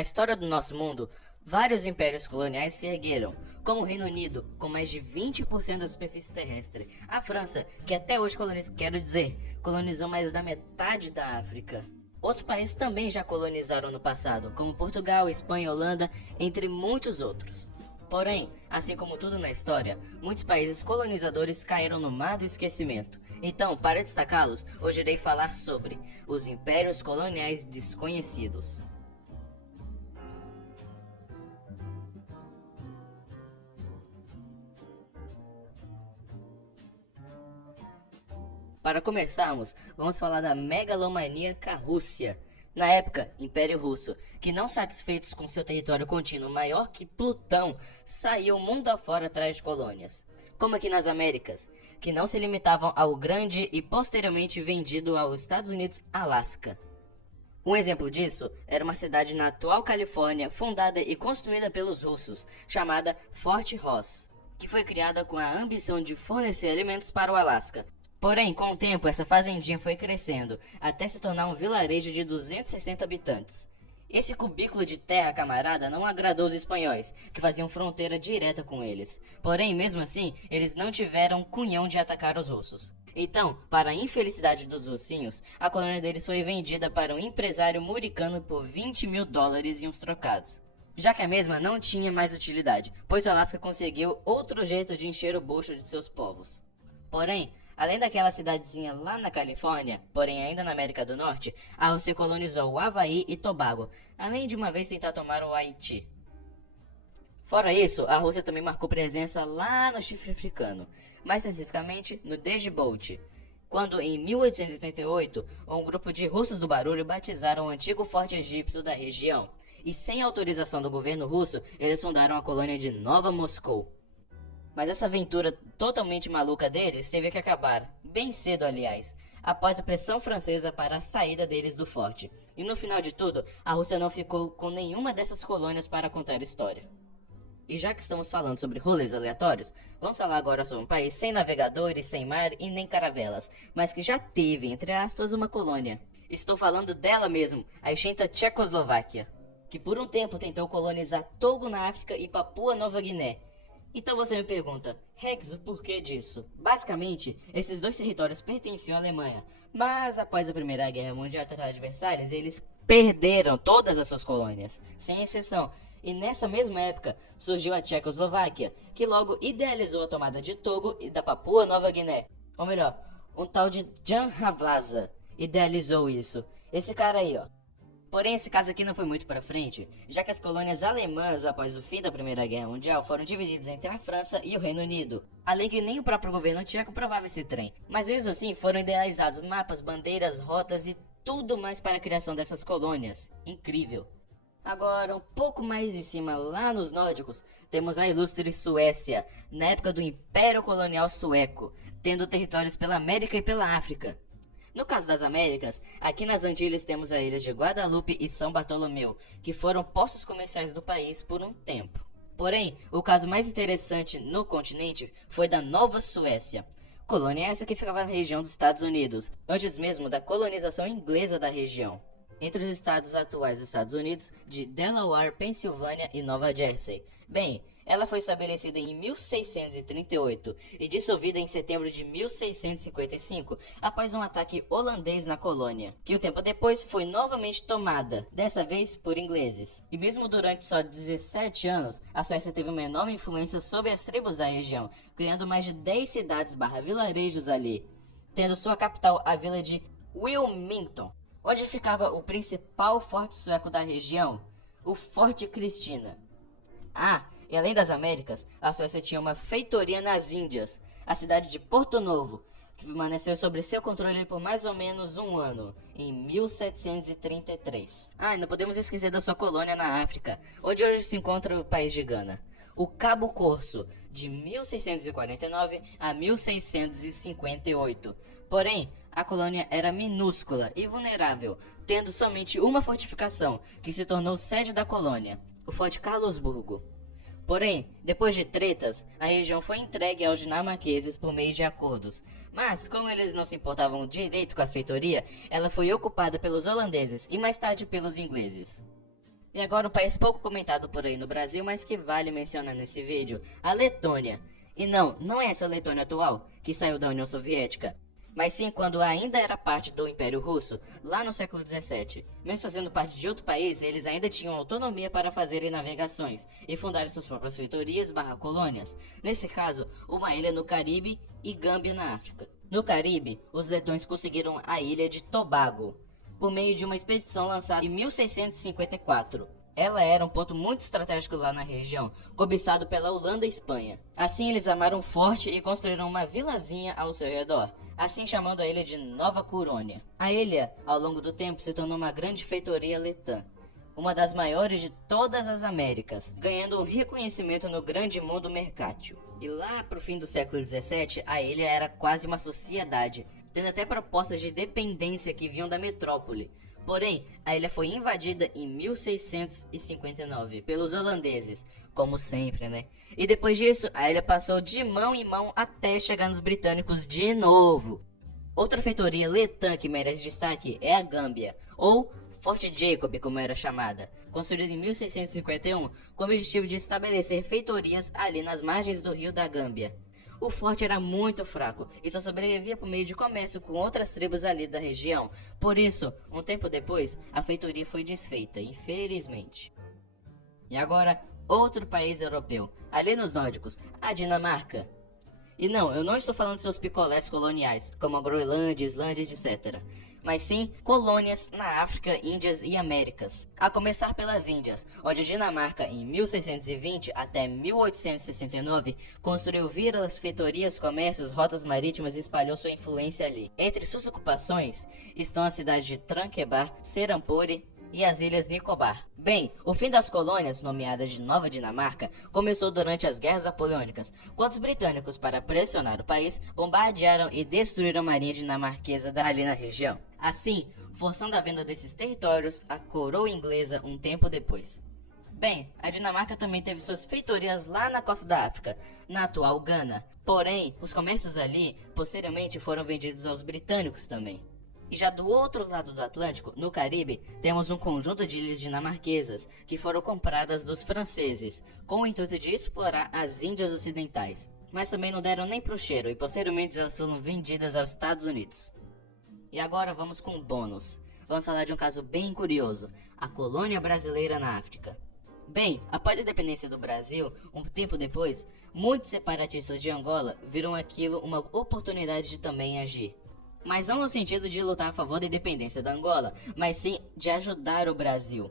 Na história do nosso mundo, vários impérios coloniais se ergueram, como o Reino Unido, com mais de 20% da superfície terrestre, a França, que até hoje colonizou mais da metade da África. Outros países também já colonizaram no passado, como Portugal, Espanha, Holanda, entre muitos outros. Porém, assim como tudo na história, muitos países colonizadores caíram no mar do esquecimento. Então, para destacá-los, hoje irei falar sobre os impérios coloniais desconhecidos. Para começarmos, vamos falar da megalomaníaca Rússia. Na época, Império Russo, que não satisfeitos com seu território contínuo maior que Plutão, saiu mundo afora atrás de colônias. Como aqui nas Américas, que não se limitavam ao grande e posteriormente vendido aos Estados Unidos Alasca. Um exemplo disso era uma cidade na atual Califórnia, fundada e construída pelos russos, chamada Fort Ross, que foi criada com a ambição de fornecer alimentos para o Alasca. Porém, com o tempo, essa fazendinha foi crescendo, até se tornar um vilarejo de 260 habitantes. Esse cubículo de terra camarada não agradou os espanhóis, que faziam fronteira direta com eles. Porém, mesmo assim, eles não tiveram cunhão de atacar os russos. Então, para a infelicidade dos russinhos, a colônia deles foi vendida para um empresário muricano por $20.000 e uns trocados. Já que a mesma não tinha mais utilidade, pois o Alasca conseguiu outro jeito de encher o bucho de seus povos. Porém, além daquela cidadezinha lá na Califórnia, porém ainda na América do Norte, a Rússia colonizou o Havaí e Tobago, além de uma vez tentar tomar o Haiti. Fora isso, a Rússia também marcou presença lá no Chifre Africano, mais especificamente no Djibouti, quando em 1888, um grupo de russos do barulho batizaram o antigo forte egípcio da região, e sem autorização do governo russo, eles fundaram a colônia de Nova Moscou. Mas essa aventura totalmente maluca deles teve que acabar, bem cedo aliás, após a pressão francesa para a saída deles do forte. E no final de tudo, a Rússia não ficou com nenhuma dessas colônias para contar a história. E já que estamos falando sobre rolês aleatórios, vamos falar agora sobre um país sem navegadores, sem mar e nem caravelas, mas que já teve, entre aspas, uma colônia. Estou falando dela mesmo, a extinta Tchecoslováquia, que por um tempo tentou colonizar Togo na África e Papua Nova Guiné. Então você me pergunta, Rex, o porquê disso? Basicamente, esses dois territórios pertenciam à Alemanha, mas após a Primeira Guerra Mundial e Tratado de Versalhes, eles perderam todas as suas colônias, sem exceção. E nessa mesma época surgiu a Tchecoslováquia, que logo idealizou a tomada de Togo e da Papua Nova Guiné. Ou melhor, um tal de Jan Havlaza idealizou isso. Esse cara aí, ó. Porém, esse caso aqui não foi muito para frente, já que as colônias alemãs, após o fim da Primeira Guerra Mundial, foram divididas entre a França e o Reino Unido. Além que nem o próprio governo tcheco aprovava esse trem. Mas mesmo assim, foram idealizados mapas, bandeiras, rotas e tudo mais para a criação dessas colônias. Incrível! Agora, um pouco mais em cima, lá nos nórdicos, temos a ilustre Suécia, na época do Império Colonial Sueco, tendo territórios pela América e pela África. No caso das Américas, aqui nas Antilhas temos as ilhas de Guadalupe e São Bartolomeu, que foram postos comerciais do país por um tempo. Porém, o caso mais interessante no continente foi da Nova Suécia. Colônia essa que ficava na região dos Estados Unidos, antes mesmo da colonização inglesa da região. Entre os estados atuais dos Estados Unidos, de Delaware, Pensilvânia e Nova Jersey. Bem, ela foi estabelecida em 1638 e dissolvida em setembro de 1655, após um ataque holandês na colônia, que um tempo depois foi novamente tomada, dessa vez por ingleses. E mesmo durante só 17 anos, a Suécia teve uma enorme influência sobre as tribos da região, criando mais de 10 cidades/vilarejos ali, tendo sua capital a vila de Wilmington, onde ficava o principal forte sueco da região, o Forte Christina. E além das Américas, a Suécia tinha uma feitoria nas Índias, a cidade de Porto Novo, que permaneceu sob seu controle por mais ou menos um ano, em 1733. E não podemos esquecer da sua colônia na África, onde hoje se encontra o país de Gana, o Cabo Corso, de 1649 a 1658. Porém, a colônia era minúscula e vulnerável, tendo somente uma fortificação, que se tornou sede da colônia, o Forte Carlosburgo. Porém, depois de tretas, a região foi entregue aos dinamarqueses por meio de acordos. Mas, como eles não se importavam direito com a feitoria, ela foi ocupada pelos holandeses e mais tarde pelos ingleses. E agora um país pouco comentado por aí no Brasil, mas que vale mencionar nesse vídeo, a Letônia. E não é essa Letônia atual, que saiu da União Soviética, mas sim quando ainda era parte do Império Russo, lá no século XVII. Mesmo fazendo parte de outro país, eles ainda tinham autonomia para fazerem navegações e fundarem suas próprias feitorias/colônias. Nesse caso, uma ilha no Caribe e Gâmbia na África. No Caribe, os letões conseguiram a ilha de Tobago, por meio de uma expedição lançada em 1654. Ela era um ponto muito estratégico lá na região, cobiçado pela Holanda e Espanha. Assim, eles armaram um forte e construíram uma vilazinha ao seu redor, assim chamando a ilha de Nova Curônia. A ilha, ao longo do tempo, se tornou uma grande feitoria letã, uma das maiores de todas as Américas, ganhando um reconhecimento no grande mundo mercátil. E lá pro fim do século XVII, a ilha era quase uma sociedade, tendo até propostas de dependência que vinham da metrópole. Porém, a ilha foi invadida em 1659 pelos holandeses, como sempre, né? E depois disso, a ilha passou de mão em mão até chegar nos britânicos de novo. Outra feitoria letã que merece destaque é a Gâmbia, ou Forte Jacob, como era chamada, construída em 1651 com o objetivo de estabelecer feitorias ali nas margens do rio da Gâmbia. O forte era muito fraco e só sobrevivia por meio de comércio com outras tribos ali da região. Por isso, um tempo depois, a feitoria foi desfeita, infelizmente. E agora, outro país europeu, ali nos nórdicos, a Dinamarca. E não, eu não estou falando de seus picolés coloniais, como a Groenlândia, Islândia, etc. Mas sim colônias na África, Índias e Américas. A começar pelas Índias, onde a Dinamarca, em 1620 até 1869, construiu vilas, feitorias, comércios, rotas marítimas e espalhou sua influência ali. Entre suas ocupações estão as cidades de Tranquebar, Serampore e as Ilhas Nicobar. Bem, o fim das colônias, nomeadas de Nova Dinamarca, começou durante as Guerras Napoleônicas, quando os britânicos, para pressionar o país, bombardearam e destruíram a marinha dinamarquesa ali na região. Assim, forçando a venda desses territórios à coroa inglesa um tempo depois. Bem, a Dinamarca também teve suas feitorias lá na costa da África, na atual Gana. Porém, os comércios ali, posteriormente, foram vendidos aos britânicos também. E já do outro lado do Atlântico, no Caribe, temos um conjunto de ilhas dinamarquesas que foram compradas dos franceses, com o intuito de explorar as Índias Ocidentais. Mas também não deram nem pro cheiro e posteriormente elas foram vendidas aos Estados Unidos. E agora vamos com o bônus. Vamos falar de um caso bem curioso, a colônia brasileira na África. Bem, após a independência do Brasil, um tempo depois, muitos separatistas de Angola viram aquilo uma oportunidade de também agir. Mas não no sentido de lutar a favor da independência da Angola, mas sim de ajudar o Brasil.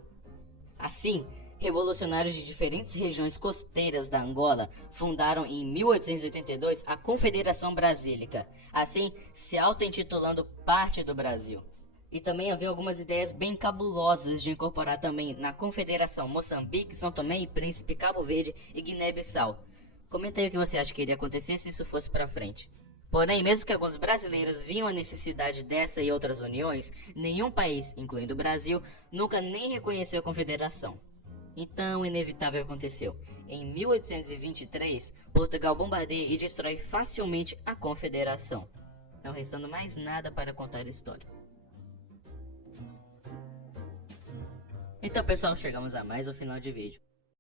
Assim, revolucionários de diferentes regiões costeiras da Angola fundaram em 1882 a Confederação Brasílica, assim se auto-intitulando parte do Brasil. E também havia algumas ideias bem cabulosas de incorporar também na Confederação Moçambique, São Tomé e Príncipe, Cabo Verde e Guiné-Bissau. Comenta aí o que você acha que iria acontecer se isso fosse para frente. Porém, mesmo que alguns brasileiros viam a necessidade dessa e outras uniões, nenhum país, incluindo o Brasil, nunca nem reconheceu a confederação. Então, o inevitável aconteceu. Em 1823, Portugal bombardeia e destrói facilmente a confederação, não restando mais nada para contar a história. Então, pessoal, chegamos a mais um final de vídeo.